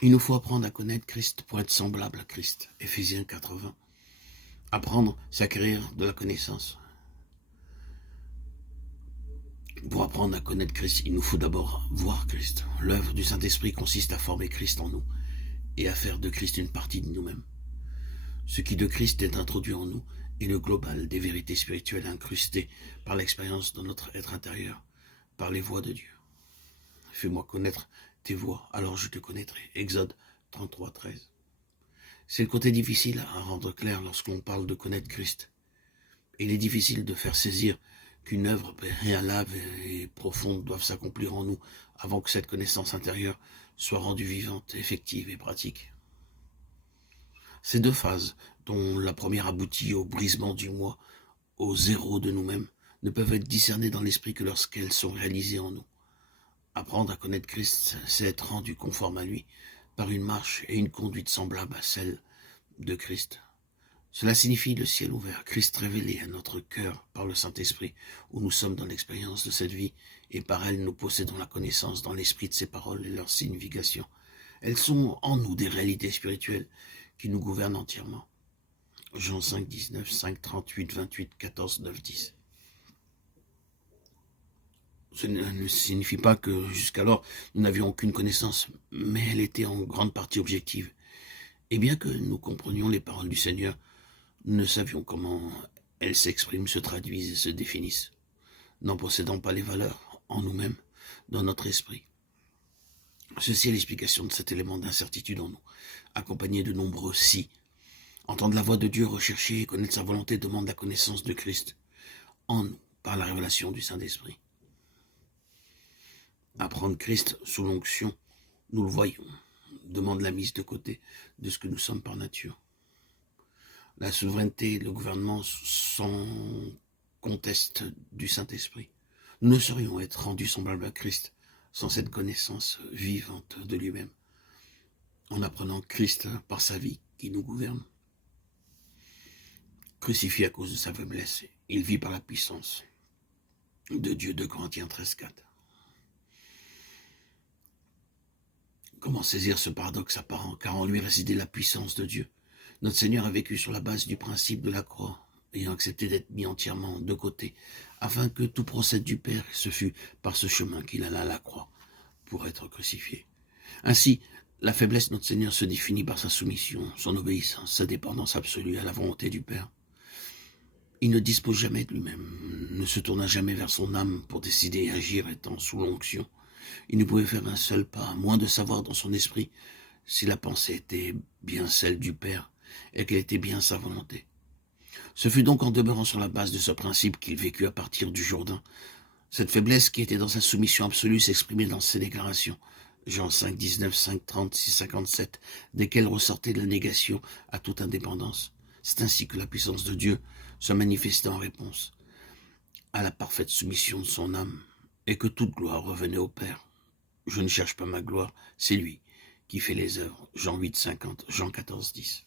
Il nous faut apprendre à connaître Christ pour être semblable à Christ. Éphésiens 4:20. Apprendre, c'est acquérir de la connaissance. Pour apprendre à connaître Christ, il nous faut d'abord voir Christ. L'œuvre du Saint-Esprit consiste à former Christ en nous et à faire de Christ une partie de nous-mêmes. Ce qui de Christ est introduit en nous est le global des vérités spirituelles incrustées par l'expérience de notre être intérieur, par les voies de Dieu. Fais-moi connaître tes voies, alors je te connaîtrai. Exode 33:13. C'est le côté difficile à rendre clair lorsqu'on parle de connaître Christ. Il est difficile de faire saisir qu'une œuvre préalable et profonde doive s'accomplir en nous avant que cette connaissance intérieure soit rendue vivante, effective et pratique. Ces deux phases, dont la première aboutit au brisement du moi, au zéro de nous-mêmes, ne peuvent être discernées dans l'esprit que lorsqu'elles sont réalisées en nous. Apprendre à connaître Christ, c'est être rendu conforme à lui par une marche et une conduite semblables à celle de Christ. Cela signifie le ciel ouvert, Christ révélé à notre cœur par le Saint-Esprit, où nous sommes dans l'expérience de cette vie, et par elle nous possédons la connaissance dans l'esprit de ses paroles et leur signification. Elles sont en nous des réalités spirituelles qui nous gouvernent entièrement. Jean 5:19, 5:38, 28, 14, 9, 10. Ce ne signifie pas que jusqu'alors nous n'avions aucune connaissance, mais elle était en grande partie objective. Et bien que nous comprenions les paroles du Seigneur, nous ne savions comment elles s'expriment, se traduisent et se définissent, n'en possédant pas les valeurs en nous-mêmes, dans notre esprit. Ceci est l'explication de cet élément d'incertitude en nous, accompagné de nombreux si. Entendre la voix de Dieu, rechercher et connaître sa volonté demande la connaissance de Christ en nous, par la révélation du Saint-Esprit. Apprendre Christ sous l'onction, nous le voyons, demande la mise de côté de ce que nous sommes par nature. La souveraineté et le gouvernement sans conteste du Saint-Esprit. Nous ne saurions être rendus semblables à Christ sans cette connaissance vivante de lui-même, en apprenant Christ par sa vie qui nous gouverne. Crucifié à cause de sa faiblesse, il vit par la puissance de Dieu, 2 Corinthiens 13:4. Comment saisir ce paradoxe apparent, car en lui résidait la puissance de Dieu. Notre Seigneur a vécu sur la base du principe de la croix, ayant accepté d'être mis entièrement de côté, afin que tout procède du Père, et ce fut par ce chemin qu'il alla à la croix pour être crucifié. Ainsi, la faiblesse de notre Seigneur se définit par sa soumission, son obéissance, sa dépendance absolue à la volonté du Père. Il ne dispose jamais de lui-même, ne se tourna jamais vers son âme pour décider et agir étant sous l'onction. Il ne pouvait faire un seul pas, à moins de savoir dans son esprit si la pensée était bien celle du Père et qu'elle était bien sa volonté. Ce fut donc en demeurant sur la base de ce principe qu'il vécut à partir du Jourdain. Cette faiblesse qui était dans sa soumission absolue s'exprimait dans ses déclarations. Jean 5:19, 5:30, 6:57, desquelles ressortait la négation à toute indépendance. C'est ainsi que la puissance de Dieu se manifestait en réponse à la parfaite soumission de son âme, et que toute gloire revenait au Père. Je ne cherche pas ma gloire, c'est lui qui fait les œuvres. Jean 8:50, Jean 14:10.